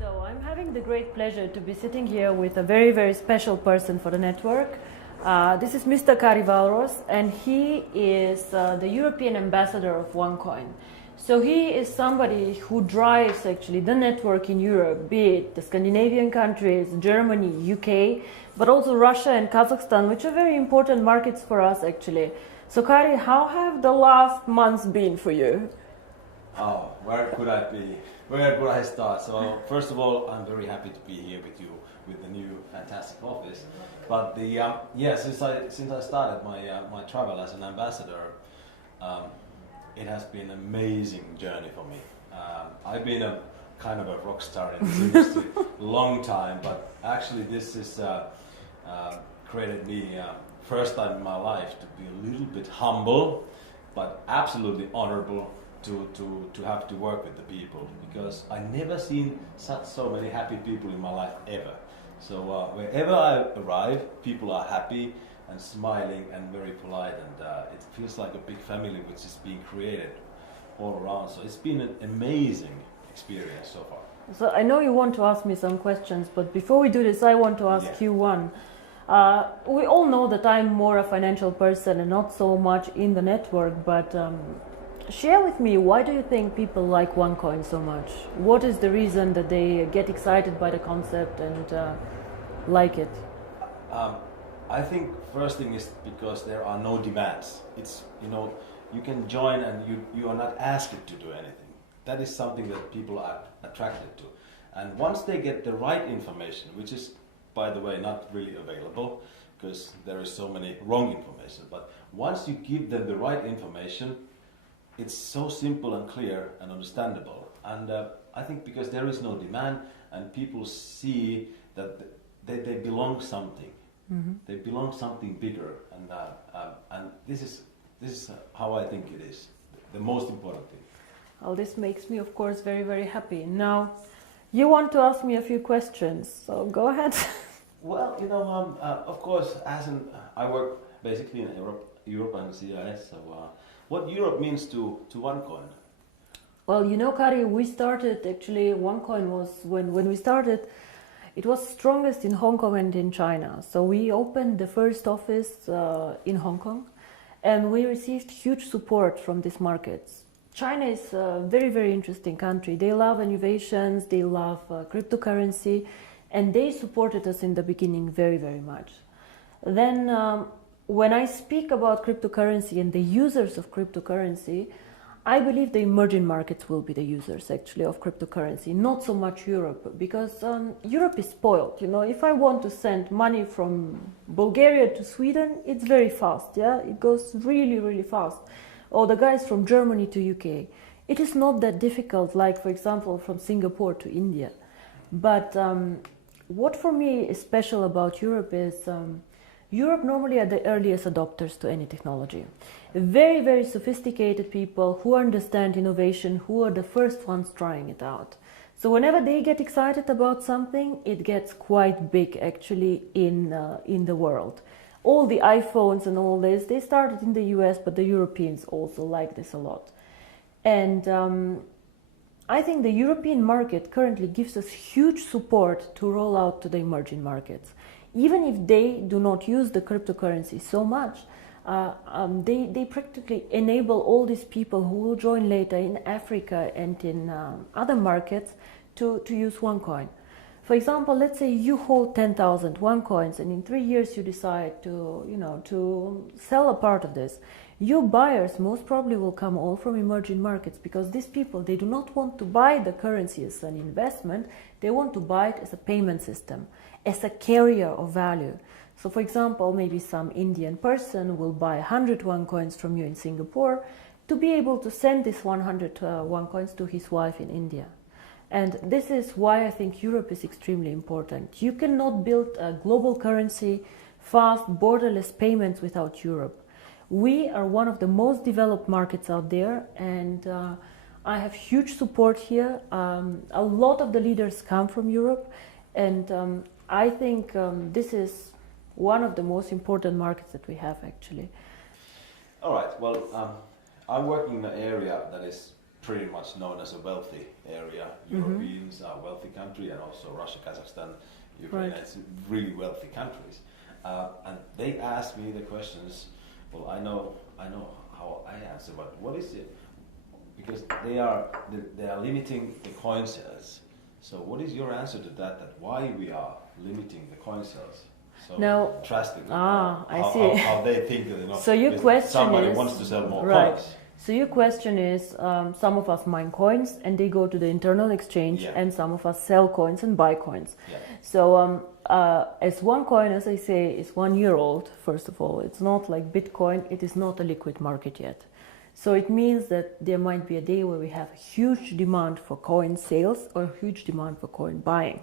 So I'm having the great pleasure to be sitting here with a very, very special person for the network. This is Mr. Kari Valros, and he is the European ambassador of OneCoin. So he is somebody who drives actually the network in Europe, be it the Scandinavian countries, Germany, UK, but also Russia and Kazakhstan, which are very important markets for us actually. So Kari, how have the last months been for you? Oh, where could I be? Where could I start? So first of all, I'm very happy to be here with you with the new fantastic office. But since I started my travel as an ambassador, it has been an amazing journey for me. I've been a kind of a rock star in this industry long time, but actually this has created me first time in my life to be a little bit humble, but absolutely honorable to have to work with the people, because I never seen so many happy people in my life ever. So wherever I arrive, people are happy and smiling and very polite, and it feels like a big family which is being created all around. So it's been an amazing experience so far. So I know you want to ask me some questions, but before we do this, I want to ask you one. We all know that I'm more a financial person and not so much in the network, but share with me, why do you think people like OneCoin so much? What is the reason that they get excited by the concept and like it? I think first thing is because there are no demands. It's, you can join and you are not asked to do anything. That is something that people are attracted to. And once they get the right information, which is, by the way, not really available because there is so many wrong information, but once you give them the right information, it's so simple and clear and understandable. And I think because there is no demand and people see that they belong something. Mm-hmm. They belong something bigger, and this is how I think it is the most important thing. Well, this makes me, of course, very, very happy. Now, you want to ask me a few questions, so go ahead. Well, of course, I work basically in Europe and CIS. So, what Europe means to OneCoin? Well, Kari, we started actually. OneCoin was when we started. It was strongest in Hong Kong and in China. So we opened the first office in Hong Kong, and we received huge support from these markets. China is a very, very interesting country. They love innovations, they love cryptocurrency, and they supported us in the beginning very, very much. Then when I speak about cryptocurrency and the users of cryptocurrency, I believe the emerging markets will be the users actually of cryptocurrency, not so much Europe, because Europe is spoiled. If I want to send money from Bulgaria to Sweden, it's very fast, it goes really, really fast. Or the guys from Germany to UK. It is not that difficult, like for example from Singapore to India. But what for me is special about Europe is Europe normally are the earliest adopters to any technology. Very, very sophisticated people who understand innovation, who are the first ones trying it out. So whenever they get excited about something, it gets quite big actually in the world. All the iPhones and all this, they started in the US, but the Europeans also like this a lot. And I think the European market currently gives us huge support to roll out to the emerging markets. Even if they do not use the cryptocurrency so much, they practically enable all these people who will join later in Africa and in other markets to use OneCoin. For example, let's say you hold 10,000 OneCoins, and in 3 years you decide to sell a part of this. Your buyers most probably will come all from emerging markets, because these people, they do not want to buy the currency as an investment, they want to buy it as a payment system, as a carrier of value. So for example, maybe some Indian person will buy 100 OneCoins from you in Singapore to be able to send this 100 OneCoins to his wife in India. And this is why I think Europe is extremely important. You cannot build a global currency, fast, borderless payments without Europe. We are one of the most developed markets out there, and I have huge support here. A lot of the leaders come from Europe, and I think this is one of the most important markets that we have actually. All right, well, I'm working in an area that is pretty much known as a wealthy area. Europeans are a wealthy country, and also Russia, Kazakhstan, Ukraine, it's really wealthy countries. And they asked me the questions. Well, I know how I answer, but what is it? Because they are limiting the coin sales. So what is your answer to that? That why we are limiting the coin sales so drastically? I see. How they think that, you know, so your question somebody is, wants to sell more coins. So your question is, some of us mine coins and they go to the internal exchange, and some of us sell coins and buy coins. So as one coin, as I say, is 1 year old, first of all, it's not like Bitcoin, it is not a liquid market yet. So it means that there might be a day where we have a huge demand for coin sales or a huge demand for coin buying.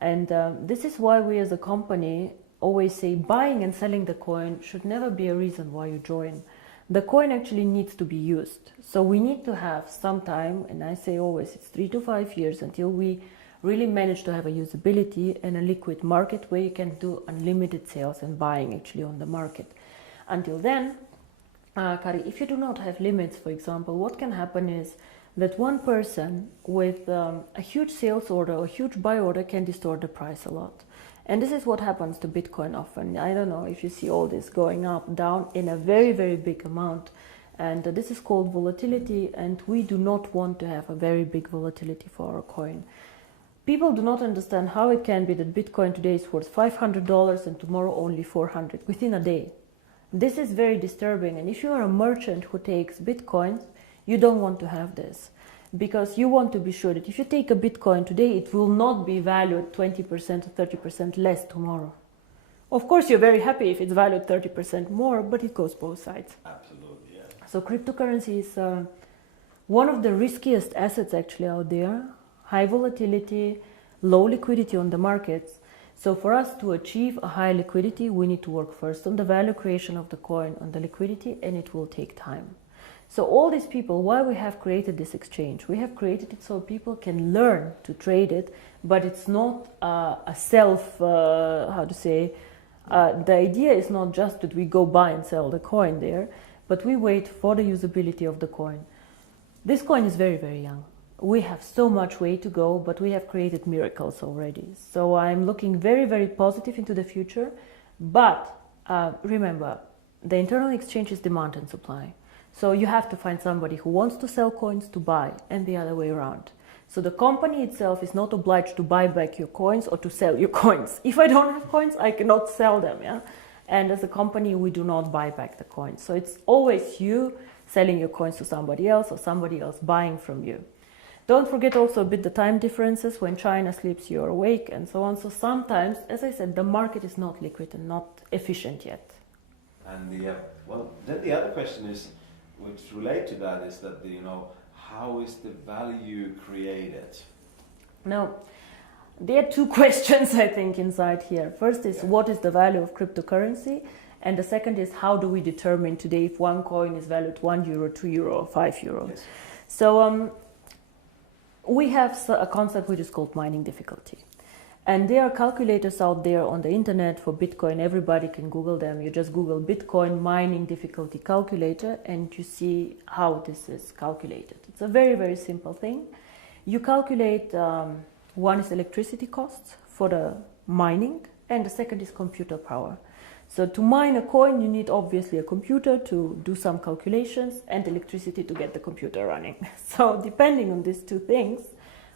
And this is why we as a company always say buying and selling the coin should never be a reason why you join. The coin actually needs to be used. So we need to have some time, and I say always it's 3 to 5 years until we really manage to have a usability and a liquid market where you can do unlimited sales and buying actually on the market. Until then, Kari, if you do not have limits, for example, what can happen is that one person with a huge sales order or huge buy order can distort the price a lot. And this is what happens to Bitcoin often. I don't know if you see all this going up, down in a very, very big amount. And this is called volatility, and we do not want to have a very big volatility for our coin. People do not understand how it can be that Bitcoin today is worth $500 and tomorrow only $400 within a day. This is very disturbing, and if you are a merchant who takes Bitcoins, you don't want to have this, because you want to be sure that if you take a Bitcoin today, it will not be valued 20% or 30% less tomorrow. Of course, you're very happy if it's valued 30% more, but it goes both sides. Absolutely, yeah. So cryptocurrency is one of the riskiest assets actually out there. High volatility, low liquidity on the markets. So for us to achieve a high liquidity, we need to work first on the value creation of the coin, on the liquidity, and it will take time. So all these people, why we have created this exchange? We have created it so people can learn to trade it, but it's not a self, the idea is not just that we go buy and sell the coin there, but we wait for the usability of the coin. This coin is very, very young. We have so much way to go, but we have created miracles already. So I'm looking very, very positive into the future. But remember, the internal exchange is demand and supply. So you have to find somebody who wants to sell coins to buy, and the other way around. So the company itself is not obliged to buy back your coins or to sell your coins. If I don't have coins, I cannot sell them. Yeah? And as a company, we do not buy back the coins. So it's always you selling your coins to somebody else or somebody else buying from you. Don't forget also a bit the time differences. When China sleeps, you're awake, and so on. So sometimes, as I said, the market is not liquid and not efficient yet. And then the other question is, which relate to that, is that how is the value created? Now, there are two questions I think inside here. First is what is the value of cryptocurrency, and the second is how do we determine today if one coin is valued €1, €2, or €5? Yes. So. We have a concept which is called mining difficulty. And there are calculators out there on the internet for Bitcoin. Everybody can Google them. You just Google Bitcoin mining difficulty calculator and you see how this is calculated. It's a very, very simple thing. You calculate, one is electricity costs for the mining, and the second is computer power. So to mine a coin, you need obviously a computer to do some calculations and electricity to get the computer running. So depending on these two things,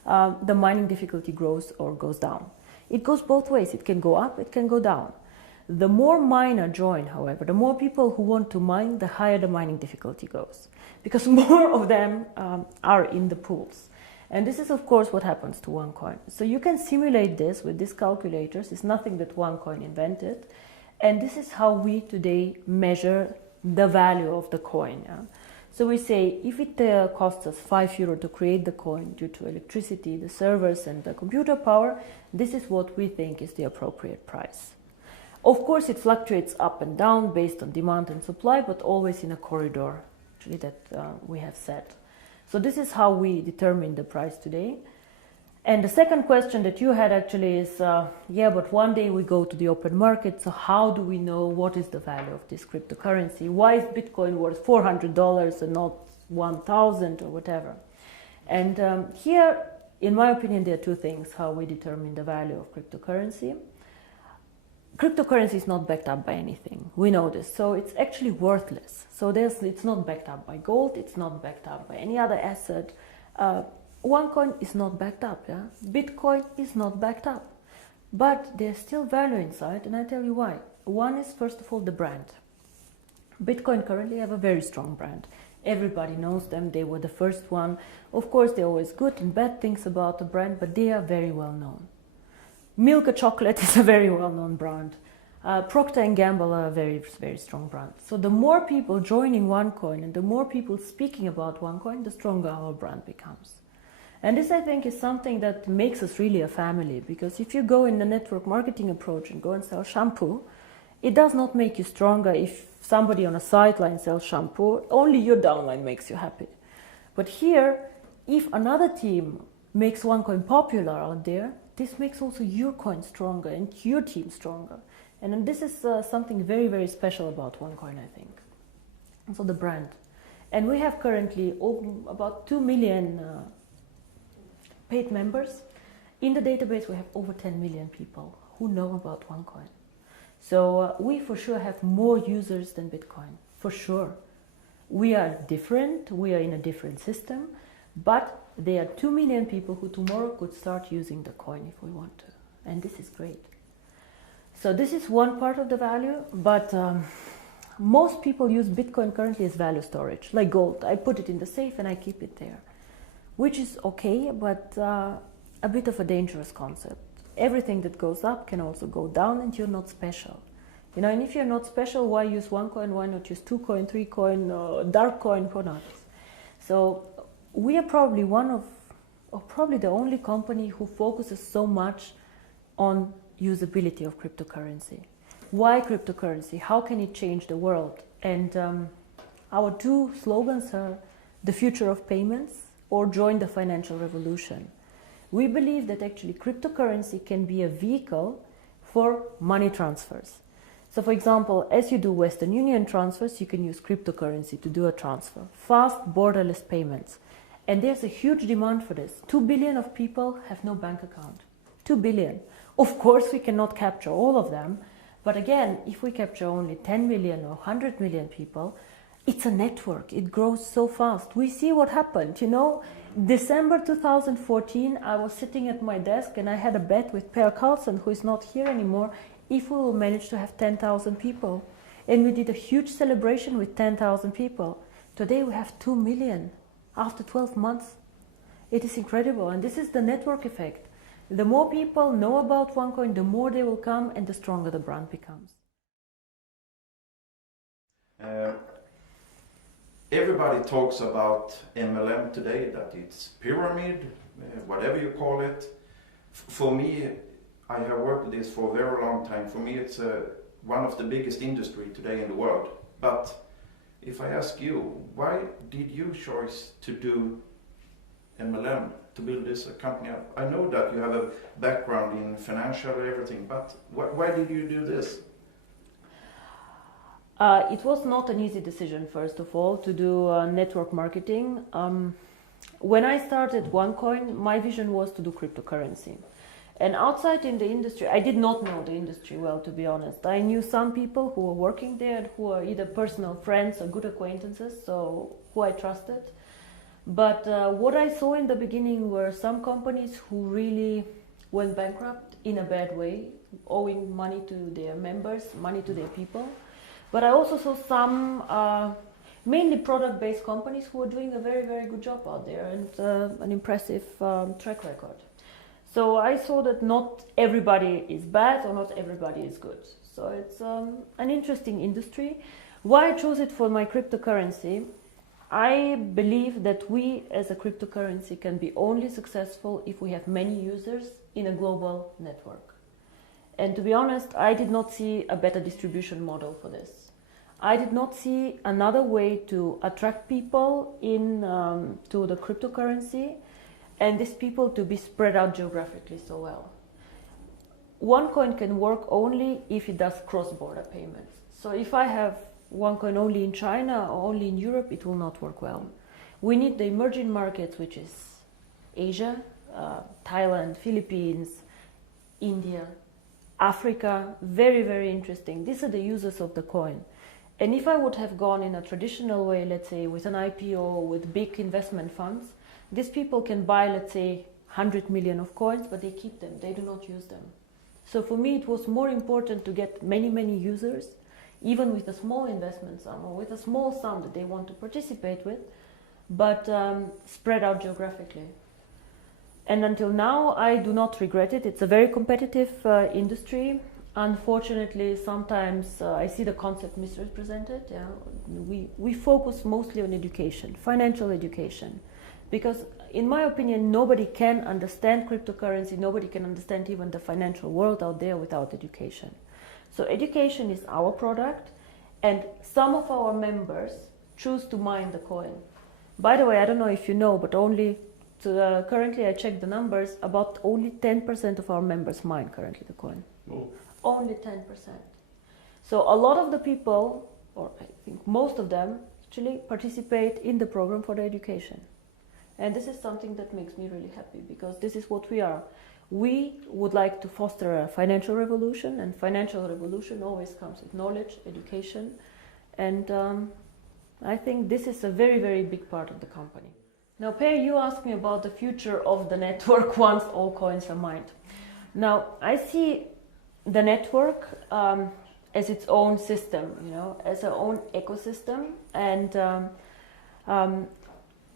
the mining difficulty grows or goes down. It goes both ways. It can go up, it can go down. The more miner join, however, the more people who want to mine, the higher the mining difficulty goes, because more of them are in the pools. And this is, of course, what happens to one coin. So you can simulate this with these calculators. It's nothing that one coin invented. And this is how we today measure the value of the coin. Yeah? So we say if it costs us €5 to create the coin due to electricity, the servers and the computer power, this is what we think is the appropriate price. Of course, it fluctuates up and down based on demand and supply, but always in a corridor actually that we have set. So this is how we determine the price today. And the second question that you had actually is, but one day we go to the open market, so how do we know what is the value of this cryptocurrency? Why is Bitcoin worth $400 and not 1,000 or whatever? And here, in my opinion, there are two things how we determine the value of cryptocurrency. Cryptocurrency is not backed up by anything. We know this. So it's actually worthless. So it's not backed up by gold. It's not backed up by any other asset. OneCoin is not backed up. Yeah? Bitcoin is not backed up. But there's still value inside, and I tell you why. One is, first of all, the brand. Bitcoin currently have a very strong brand. Everybody knows them. They were the first one. Of course, there are always good and bad things about the brand, but they are very well known. Milka Chocolate is a very well-known brand. Procter & Gamble are a very, very strong brand. So the more people joining OneCoin and the more people speaking about OneCoin, the stronger our brand becomes. And this, I think, is something that makes us really a family, because if you go in the network marketing approach and go and sell shampoo, it does not make you stronger if somebody on a sideline sells shampoo. Only your downline makes you happy. But here, if another team makes OneCoin popular out there, this makes also your coin stronger and your team stronger. And this is something very, very special about OneCoin, I think. And so the brand. And we have currently about 2 million paid members. In the database, we have over 10 million people who know about OneCoin. So we for sure have more users than Bitcoin, for sure. We are different, we are in a different system, but there are 2 million people who tomorrow could start using the coin if we want to. And this is great. So this is one part of the value, but most people use Bitcoin currently as value storage, like gold. I put it in the safe and I keep it there, which is okay, but a bit of a dangerous concept. Everything that goes up can also go down, and you're not special. You know, and if you're not special, why use OneCoin? Why not use 2 coin, 3 coin, dark coin, or not? So we are probably one of, or probably the only company who focuses so much on usability of cryptocurrency. Why cryptocurrency? How can it change the world? And our 2 slogans are the future of payments or join the financial revolution. We believe that actually cryptocurrency can be a vehicle for money transfers. So for example, as you do Western Union transfers, you can use cryptocurrency to do a transfer. Fast, borderless payments. And there's a huge demand for this. 2 billion of people have no bank account. 2 billion. Of course, we cannot capture all of them. But again, if we capture only 10 million or 100 million people, it's a network. It grows so fast. We see what happened. You know, December 2014, I was sitting at my desk and I had a bet with Per Carlson, who is not here anymore, if we will manage to have 10,000 people. And we did a huge celebration with 10,000 people. Today we have 2 million after 12 months. It is incredible. And this is the network effect. The more people know about OneCoin, the more they will come and the stronger the brand becomes. Everybody talks about MLM today, that it's pyramid, whatever you call it. For me, I have worked with this for a very long time. For me, it's one of the biggest industry today in the world. But if I ask you, why did you choose to do MLM, to build this company up? I know that you have a background in financial everything, but why did you do this? It was not an easy decision, first of all, to do network marketing. When I started OneCoin, my vision was to do cryptocurrency. And outside in the industry, I did not know the industry well, to be honest. I knew some people who were working there and who are either personal friends or good acquaintances, so who I trusted. But what I saw in the beginning were some companies who really went bankrupt in a bad way, owing money to their members, money to their people. But I also saw some mainly product-based companies who were doing a very, very good job out there and an impressive track record. So I saw that not everybody is bad or not everybody is good. So it's an interesting industry. Why I chose it for my cryptocurrency? I believe that we as a cryptocurrency can be only successful if we have many users in a global network. And to be honest, I did not see a better distribution model for this. I did not see another way to attract people in to the cryptocurrency and these people to be spread out geographically so well. OneCoin can work only if it does cross-border payments. So if I have OneCoin only in China or only in Europe, it will not work well. We need the emerging markets, which is Asia, Thailand, Philippines, India, Africa, very, very interesting. These are the users of the coin. And if I would have gone in a traditional way, let's say with an IPO, with big investment funds, these people can buy, let's say, 100 million of coins, but they keep them, they do not use them. So for me, it was more important to get many, many users, even with a small investment sum or with a small sum that they want to participate with, but spread out geographically. And until now, I do not regret it. It's a very competitive industry. Unfortunately, sometimes I see the concept misrepresented. Yeah? We focus mostly on education, financial education, because in my opinion, nobody can understand cryptocurrency, nobody can understand even the financial world out there without education. So education is our product, and some of our members choose to mine the coin. By the way, I don't know if you know, but currently I checked the numbers, about only 10% of our members mine currently the coin. Oh. Only 10%. So a lot of the people, or I think most of them, actually participate in the program for the education. And this is something that makes me really happy, because this is what we are. We would like to foster a financial revolution, and financial revolution always comes with knowledge, education, and I think this is a very, very big part of the company. Now, Per, you asked me about the future of the network once all coins are mined. Now, I see the network as its own system, as our own ecosystem, and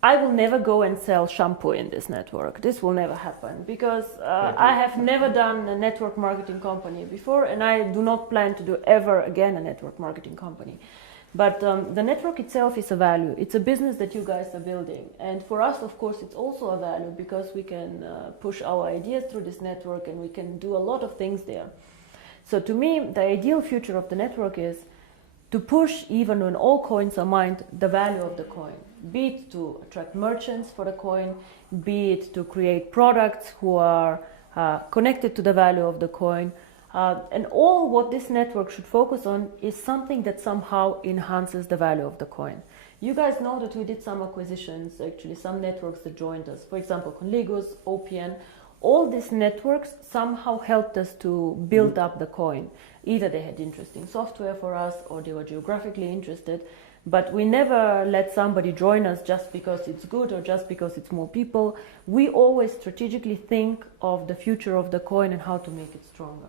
I will never go and sell shampoo in this network. This will never happen, because I have never done a network marketing company before, and I do not plan to do ever again a network marketing company. But the network itself is a value. It's a business that you guys are building. And for us, of course, it's also a value, because we can push our ideas through this network, and we can do a lot of things there. So to me, the ideal future of the network is to push, even when all coins are mined, the value of the coin. Be it to attract merchants for the coin, be it to create products who are connected to the value of the coin. And all what this network should focus on is something that somehow enhances the value of the coin. You guys know that we did some acquisitions, actually some networks that joined us. For example, Conligus, OPN. All these networks somehow helped us to build up the coin. Either they had interesting software for us, or they were geographically interested. But we never let somebody join us just because it's good or just because it's more people. We always strategically think of the future of the coin and how to make it stronger.